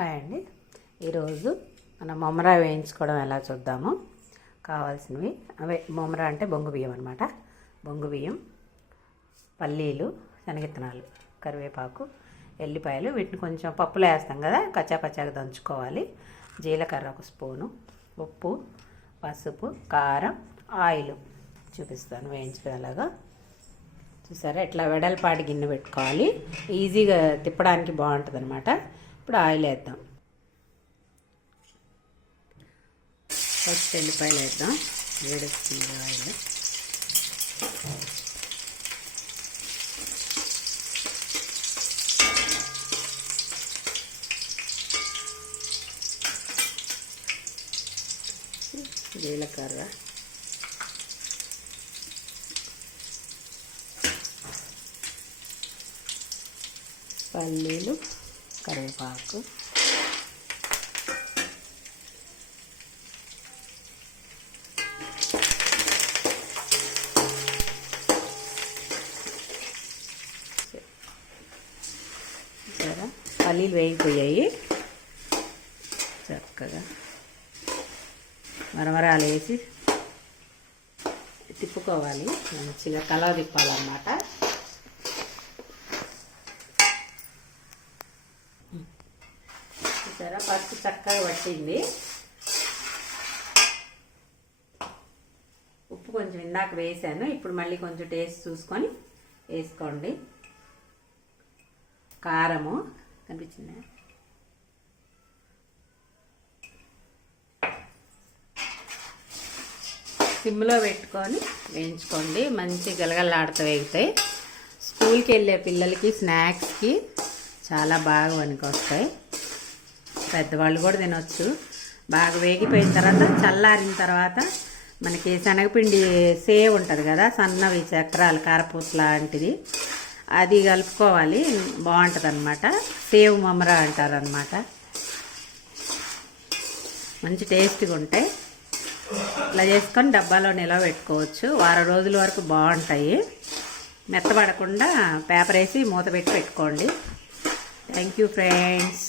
Hi అండి. ఈరోజు మనం మొమరా వేయించుకోవడం ఎలా చూద్దాము? కావాల్సినవి అవే మొమరా అంటే బొంగు బియ్యం అనమాట బొంగు బియ్యం పల్లీలు శనగిత్తనాలు కరివేపాకు ఎల్లిపాయలు వీటిని కొంచెం పప్పులో వేస్తాం కదా కచ్చా పచ్చాగా దంచుకోవాలి. జీలకర్ర ఒక స్పూను ఉప్పు పసుపు కారం ఆయిల్ చూపిస్తాను వేయించడం ఎలాగా చూసారా? ఇట్లా వెడల్పాటి గిన్నె పెట్టుకోవాలి. ఈజీగా తిప్పడానికి బాగుంటుంది అనమాట ఇప్పుడు ఆయిల్ వేద్దాం ఫస్ట్ ఎల్లిపాయలు వేద్దాం వేడొస్తుంది ఆయిల్. జీలకర్ర. పల్లీలు. కరివేపాకు. పల్లీలు వేగిపోయాయి. చక్కగా మరమరాలు వేసి తిప్పుకోవాలి. మంచిగా కలవ తిప్పాలన్నమాట. చూసారా? పసుపు చక్కగా పట్టింది. ఉప్పు కొంచెం ఇందాక వేసాను. ఇప్పుడు మళ్ళీ కొంచెం టేస్ట్ చూసుకొని వేసుకోండి. కారము కనిపించిందా? సిమ్లో పెట్టుకొని వేయించుకోండి. మంచి గలగలాడుతూ వేగుతాయి స్కూల్కి వెళ్ళే పిల్లలకి స్నాక్స్కి చాలా బాగా వస్తాయి పెద్దవాళ్ళు కూడా తినొచ్చు. బాగా వేగిపోయిన తర్వాత చల్లారిన తర్వాత మనకి శనగపిండి సేవ్ ఉంటుంది కదా సన్నవి చక్రాలు కారపూస లాంటిది. అది కలుపుకోవాలి బాగుంటుంది అనమాట సేవ్ మమరా అంటారనమాట మంచి టేస్ట్గా ఉంటాయి. ఇట్లా చేసుకొని డబ్బాలో నిలవ పెట్టుకోవచ్చు. వారం రోజుల వరకు బాగుంటాయి. మెత్తపడకుండా పేపర్ వేసి మూత పెట్టి పెట్టుకోండి. Thank you friends